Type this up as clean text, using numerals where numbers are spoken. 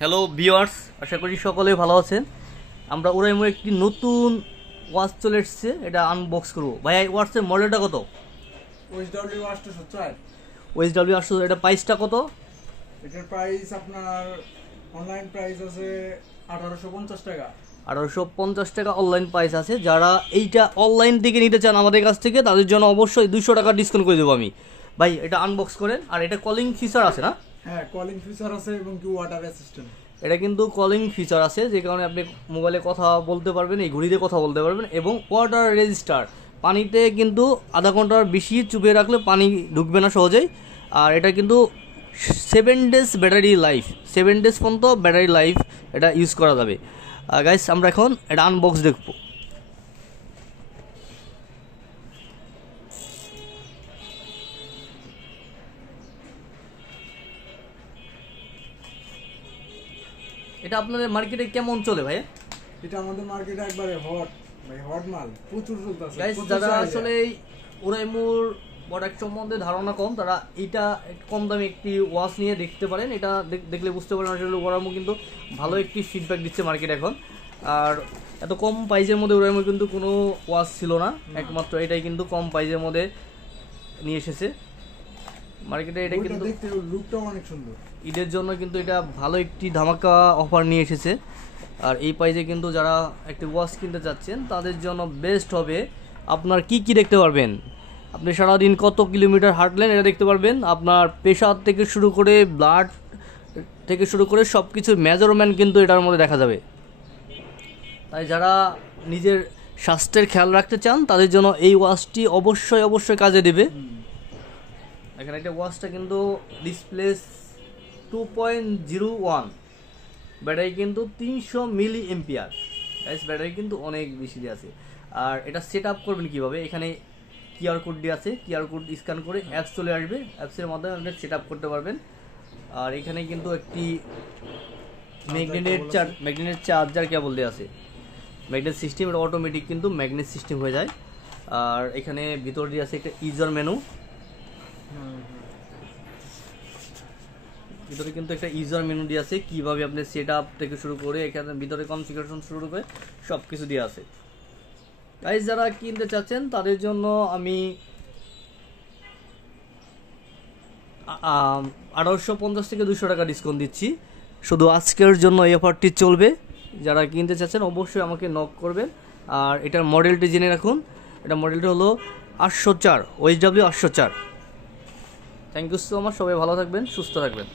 Hello viewers, আশা করি সকলে ভালো আছেন। আমরা ওরাইমো একটি নতুন ওয়াচ চলে এসেছে, এটা আনবক্স করবো। ভাই ওয়াচের মডেলটা কত? OSW 804। OSW 800। এটা প্রাইসটা কত? এটার প্রাইস আপনার অনলাইন প্রাইস আছে 1850 টাকা। 1850 টাকা অনলাইন প্রাইস আছে। যারা এইটা অনলাইন থেকে নিতে চান আমাদের কাছ থেকে, তাদের জন্য অবশ্যই 200 টাকা ডিসকাউন্ট করে দেবো আমি। ভাই এটা আনবক্স করেন। আর এটা কলিং ফিচার আছে না? হ্যাঁ, কলিং ফিচার আছে এবং কি ওয়াটার অ্যাসিস্ট্যান্ট। এটা কিন্তু কলিং ফিচার আছে, যে কারণে আপনি মোবাইলে কথা বলতে পারবেন, এই ঘড়িতে কথা বলতে পারবেন। এবং ওয়াটার রেজিস্টার, পানিতে কিন্তু আধা ঘন্টার বেশি চুপিয়ে রাখলে পানি ঢুকবে না সহজেই। আর এটা কিন্তু 7 ডেজ ব্যাটারি লাইফ, 7 ডেজ পর্যন্ত ব্যাটারি লাইফ এটা ইউজ করা যাবে। গাইস, আমরা এখন এটা আনবক্স দেখবো। এটা আপনাদের মার্কেটে কেমন চলে ভাই? এটা আমাদের মার্কেটে একবারে হট, ভাই হট মাল, প্রচুর চলতেছে। গাইস, যারা আসলে ওরাইমোর প্রোডাক্ট সম্বন্ধে ধারণা কম, তারা এটা কম দামে একটি ওয়াচ নিয়ে দেখতে পারেন। এটা দেখলে বুঝতে পারেন আসলে ওরাইমো কিন্তু ভালো একটি ফিডব্যাক দিচ্ছে মার্কেট এখন। আর এত কম প্রাইসের মধ্যে ওরাইমো কিন্তু কোনো ওয়াচ ছিল না, একমাত্র এটাই কিন্তু কম প্রাইসের মধ্যে নিয়ে এসেছে মার্কেটে। এটা কিন্তু দেখতে লুকটাও অনেক সুন্দর। ঈদের জন্য কিন্তু এটা ভালো একটি ধামাকা অফার নিয়ে এসেছে। আর এই প্রাইসে কিন্তু যারা একটি ওয়াচ কিনতে চাচ্ছেন তাদের জন্য বেস্ট হবে। আপনার কি কি দেখতে পারবেন, আপনি সারাদিন কত কিলোমিটার হাঁটলেন এটা দেখতে পারবেন। আপনার প্রেশার থেকে শুরু করে ব্লাড থেকে শুরু করে সব কিছুর মেজারমেন্ট কিন্তু এটার মধ্যে দেখা যাবে। তাই যারা নিজের স্বাস্থ্যের খেয়াল রাখতে চান তাদের জন্য এই ওয়াচটি অবশ্যই অবশ্যই কাজে দেবে। এখানে একটা ওয়াচটা কিন্তু ডিসপ্লে 2.01, ব্যাটারি কিন্তু 300 মিলি এম্পিয়ার। গাইস, ব্যাটারি কিন্তু অনেক বেশি দিয়ে আছে। আর এটা সেট আপ করবেন কীভাবে, এখানে কিউআর কোড দিয়ে আছে, কিউআর কোড স্ক্যান করে অ্যাপস চলে আসবে, অ্যাপসের মাধ্যমে আপনি সেট আপ করতে পারবেন। আর এখানে কিন্তু একটি ম্যাগনেটের চার্জার কেবল দিয়ে আছে, ম্যাগনেট সিস্টেম, এটা অটোমেটিক কিন্তু ম্যাগনেট সিস্টেম হয়ে যায়। আর এখানে ভিতর দিয়ে আছে একটা ইউজার মেনু, ভিতরে কিন্তু একটা ইউজার মেনু দিয়ে আছে, কিভাবে আপনি সেট আপ থেকে শুরু করে এখানে ভিতরে কনফিগারেশন শুরু করে সব কিছু দিয়ে আছে। গাইস, যারা কিনতে চাচ্ছেন তাদের জন্য আমি 1850 থেকে 200 টাকা ডিসকাউন্ট দিচ্ছি। শুধু আজকের জন্য এই অফারটি চলবে। যারা কিনতে চাচ্ছেন অবশ্যই আমাকে নক করবেন। আর এটার মডেলটি জেনে রাখুন, এটা মডেলটি হলো 804, OSW 804। Thank you so much, সবাই ভালো থাকবেন, সুস্থ থাকবেন।